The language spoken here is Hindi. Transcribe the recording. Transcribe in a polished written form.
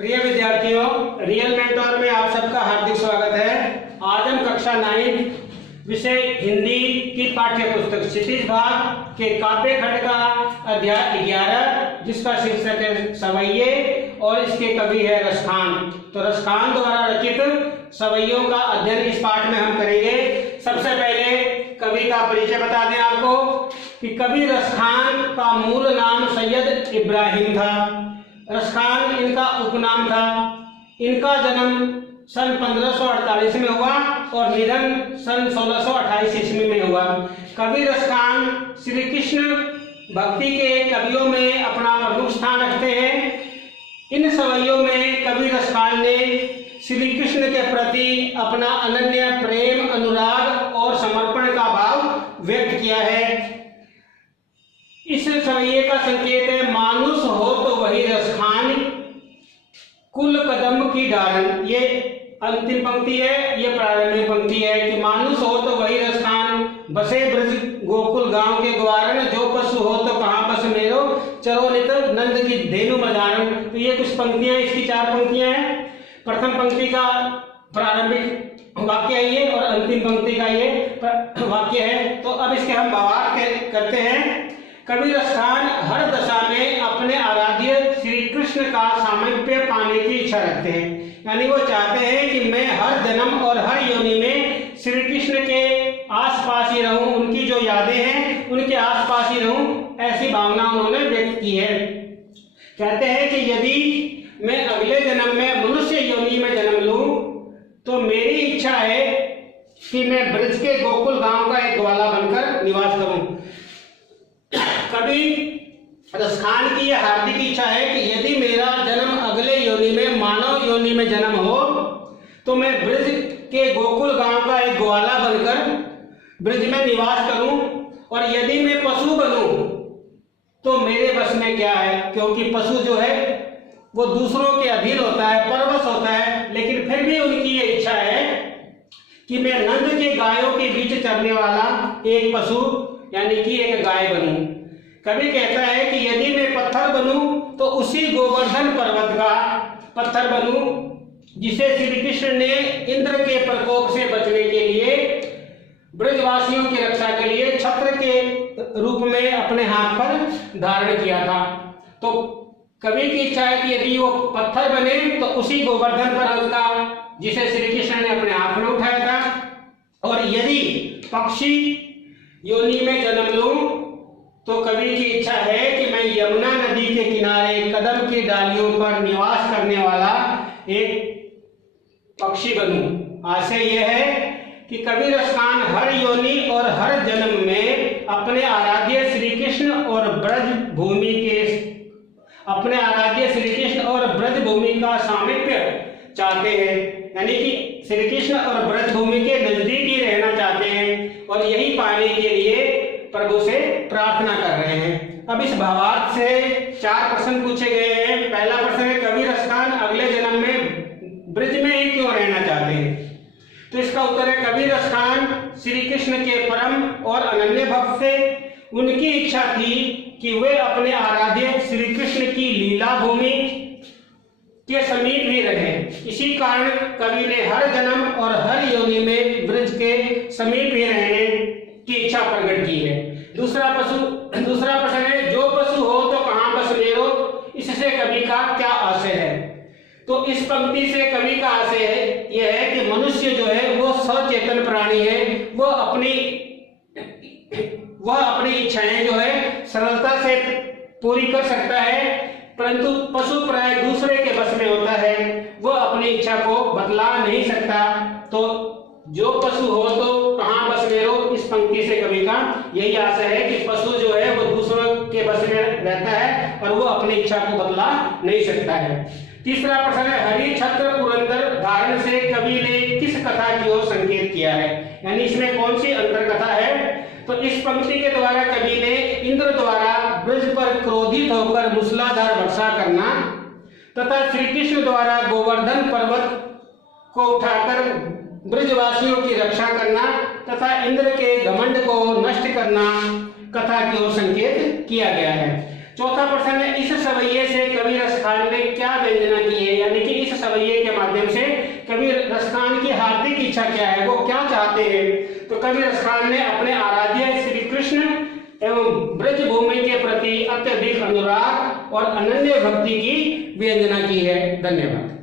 प्रिय विद्यार्थियों, रियल मेंटोर में आप सबका हार्दिक स्वागत है। आज हम कक्षा 9 विषय हिंदी की पाठ्य पुस्तक क्षितिज भाग के काव्य खंड का अध्याय 11 जिसका शीर्षक है सवैये और इसके कवि है रसखान। तो रसखान द्वारा रचित सवैयों का अध्ययन इस पाठ में हम करेंगे। सबसे पहले कवि का परिचय बता दें आपको कि कवि रसखान का मूल नाम सैयद इब्राहिम था। रसखान इनका उपनाम था। इनका जन्म सन 1548 में हुआ और निधन सन 1628 ईस्वी में हुआ। कवि रसखान श्री कृष्ण भक्ति के कवियों में अपना प्रमुख स्थान रखते हैं। इन सवैयों में कवि रसखान ने श्री कृष्ण के प्रति अपना अनन्य प्रेम, अनुराग और समर्पण का भाव व्यक्त किया है। इस सवैये का संकेत है मानुष हो तो वही रसखान, कुल कदम की डालन। ये अंतिम पंक्ति है, ये प्रारंभिक पंक्ति है कि मानुष हो तो वही रसखान, बसे ब्रज गोकुल गांव के ग्वारण, जो पशु हो तो कहाँ बस मेरो, चरो नित नंद की धेनु मजारण। तो ये कुछ पंक्तियां, इसकी 4 पंक्तियां हैं। प्रथम पंक्ति का प्रारंभिक वाक्य है ये और अंतिम पंक्ति का ये वाक्य है। तो अब इसके हम भावार्थ करते हैं। कवि रसखान हर दशा में अपने आराध्य श्री कृष्ण का सामीप्य पाने की इच्छा रखते हैं। यानी वो चाहते हैं कि मैं हर जन्म और हर योनि में श्री कृष्ण के आसपास ही रहूं, उनकी जो यादें हैं उनके आसपास ही रहूं, ऐसी भावना उन्होंने व्यक्त की है। कहते हैं कि यदि मैं अगले जन्म में मनुष्य योनि में जन्म लूं तो मेरी इच्छा है कि मैं ब्रज के गोकुल गांव का एक ग्वाला बनकर निवास करूं। कवि रसखान की यह हार्दिक इच्छा है कि यदि मेरा जन्म अगले योनि में मानव योनि में जन्म हो तो मैं ब्रज के गोकुल गांव का एक ग्वाला बनकर ब्रज में निवास करूं, और यदि मैं पशु बनूं तो मेरे बस में क्या है, क्योंकि पशु जो है वो दूसरों के अधीन होता है, परवश होता है। लेकिन फिर भी उनकी ये इच्छा है कि मैं नंद के गायों के बीच चरने वाला एक पशु यानी कि एक गाय बनूं। कवि कहता है कि यदि मैं पत्थर बनूं तो उसी गोवर्धन पर्वत का पत्थर बनूं जिसे श्री कृष्ण ने इंद्र के प्रकोप से बचने के लिए, ब्रजवासियों की रक्षा के लिए छत्र के रूप में अपने हाथ पर धारण किया था। तो कवि की इच्छा है कि यदि वो पत्थर बने तो उसी गोवर्धन पर्वत का जिसे श्री कृष्ण ने अपने हाथ में उठाया था, और यदि पक्षी योनि में जन्म लूं तो कवि की इच्छा है कि मैं यमुना नदी के किनारे कदम की डालियों पर निवास करने वाला एक पक्षी बनूं। आशय यह है कि कवि रसखान हर योनि और हर जन्म में अपने आराध्य श्री कृष्ण और ब्रज भूमि का सामीप्य चाहते हैं, यानी कि श्री कृष्ण और ब्रज भूमि के नजदीक ही रहना चाहते हैं और यही पाने के लिए प्रभु से प्रार्थना कर रहे हैं। अब इस भावार्थ से 4 प्रश्न पूछे गए हैं। पहला प्रश्न है कवि रसखान अगले जन्म में ब्रज में ही क्यों रहना चाहते हैं? तो इसका उत्तर है कवि रसखान श्री कृष्ण के परम और अनन्य भक्त थे। उनकी इच्छा थी कि वे अपने आराध्य श्री कृष्ण की लीला भूमि के समीप ही रहे। इसी कारण कवि ने हर जन्म और हर योनि में ब्रज के समीप ही रहने की इच्छा प्रकट की है। दूसरा प्रश्न है जो पशु हो तो कहां बस मेरो, इससे कवि का क्या आशय है? तो इस पंक्ति से कवि का आशय है यह है कि मनुष्य जो है वो सचेतन प्राणी है। वह अपनी इच्छाएं जो है सरलता से पूरी कर सकता है, परंतु पशु प्राय दूसरे के बस में होता है, वह अपनी इच्छा को बदला नहीं सकता। तो जो पशु हो तो कहां बस मेरो, इस पंक्ति से कवि का यही आशय है कि पशु जो है वो दूसरों के बस में रहता है और वो अपनी इच्छा को बदला नहीं सकता है। तीसरा प्रश्न है हरि छत्र पुरंदर धारण से कवि ने किस कथा की ओर संकेत किया है, यानी इसमें कौन सी अंतर कथा है? तो इस पंक्ति के द्वारा कवि ने इंद्र द्वारा ब्रज पर क्रोधित होकर मूसलाधार वर्षा करना तथा श्री कृष्ण द्वारा गोवर्धन पर्वत को उठाकर ब्रजवासियों की रक्षा करना तथा इंद्र के घमंड को नष्ट करना कथा की ओर संकेत किया गया है। चौथा प्रश्न है, इस सवैये से कवि रसखान ने क्या व्यंजना की है, यानी कि इस सवैये के माध्यम से कवि रसखान की हार्दिक इच्छा क्या है, वो क्या चाहते हैं। तो कवि रसखान ने अपने आराध्य श्री कृष्ण एवं ब्रज भूमि के प्रति अत्यधिक अनुराग और अनन्य भक्ति की व्यंजना की है। धन्यवाद।